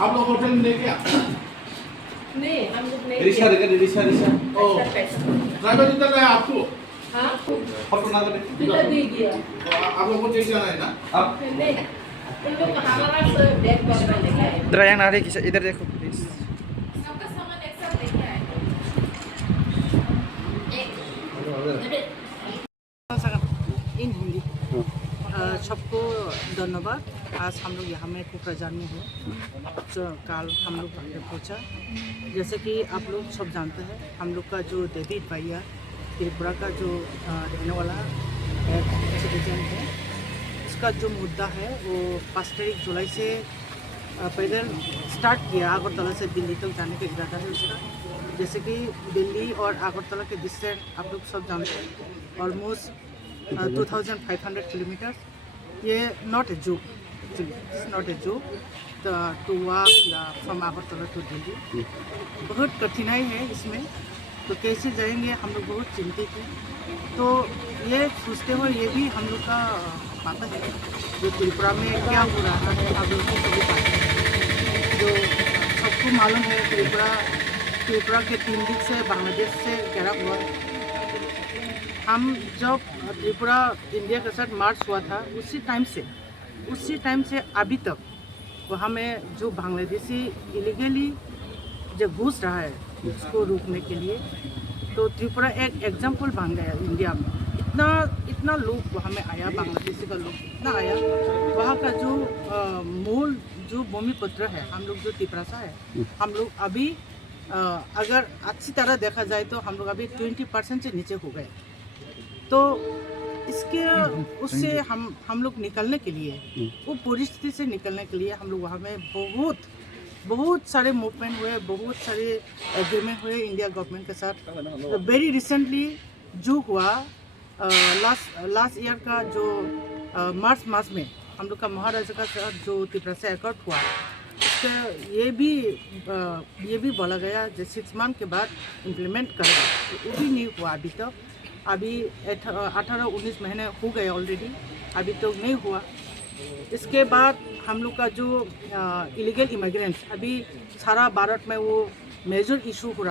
आप लोग होटल में लेके नहीं, हम लोग नहीं रिक्शा किया। देकर रिक्शा रिक्शा ओ पैसा। ड्राइवर इधर है आपको हाँ, फोटो ना दे इधर नहीं दिया। आप लोग को देख जाना है ना अब नहीं, उन लोग हमारा से बैग वगैरह लेके आए। इधर यहाँ नारे की इधर देखो प्लीज। सबका सामान एक साथ लेके आए। इन हिंदी सबको धन्यवाद। आज हम लोग यहाँ में कोकराझार में हैं, जो कल हम लोग पहुँचा। जैसे कि आप लोग सब जानते हैं, हम लोग का जो डेविड भैया त्रिपुरा का जो रहने वाला सिटीजन है, इसका जो मुद्दा है वो 5 तारीख जुलाई से पैदल स्टार्ट किया। अगरतला से दिल्ली तक जाने का इरादा है उसका। जैसे कि दिल्ली और अगरतला के डिस्टेंस आप लोग सब जानते हैं, ऑलमोस्ट 2500 किलोमीटर। ये not a joke, not a joke to walk from Agartala to Delhi. बहुत कठिनाई है इसमें, तो कैसे जाएंगे हम लोग बहुत चिंतित हैं। तो ये सोचते हुए ये भी हम लोग का पता है जो त्रिपुरा में क्या हो रहा है, आप लोग को सभी पता है। जो सबको मालूम है त्रिपुरा के 3 दिन से बांग्लादेश से घिरा हुआ है। हम जब त्रिपुरा इंडिया के साथ मार्च हुआ था, उसी टाइम से अभी तक वहाँ में जो बांग्लादेशी इलीगली जो घुस रहा है उसको रोकने के लिए, तो त्रिपुरा एक एग्जाम्पल बन गया इंडिया में। इतना लोग वहाँ में आया, बांग्लादेशी का लोग इतना आया। वहाँ का जो मूल जो भूमि पुत्र है, हम लोग जो त्रिपुरा है, हम लोग अभी अगर अच्छी तरह देखा जाए तो हम लोग अभी 20% से नीचे हो गए। तो उससे हम लोग निकलने के लिए, वो परिस्थिति से निकलने के लिए हम लोग वहाँ में बहुत सारे मूवमेंट हुए, बहुत सारे एग्रीमेंट हुए इंडिया गवर्नमेंट के साथ। वेरी रिसेंटली जो हुआ लास्ट ईयर का जो मार्च मास में हम लोग का महाराजा का साथ जो त्रिपुरा से एकॉर्ड हुआ, उसका ये भी बोला गया जो 6 मंथ के बाद इम्प्लीमेंट करेगा। तो वो भी नहीं हुआ अभी तक। अभी 18-19 महीने हो गए ऑलरेडी, अभी तक नहीं हुआ। इसके बाद हम लोग का जो इलीगल इमिग्रेंट्स अभी सारा भारत में वो मेजर इशू हो रहा है।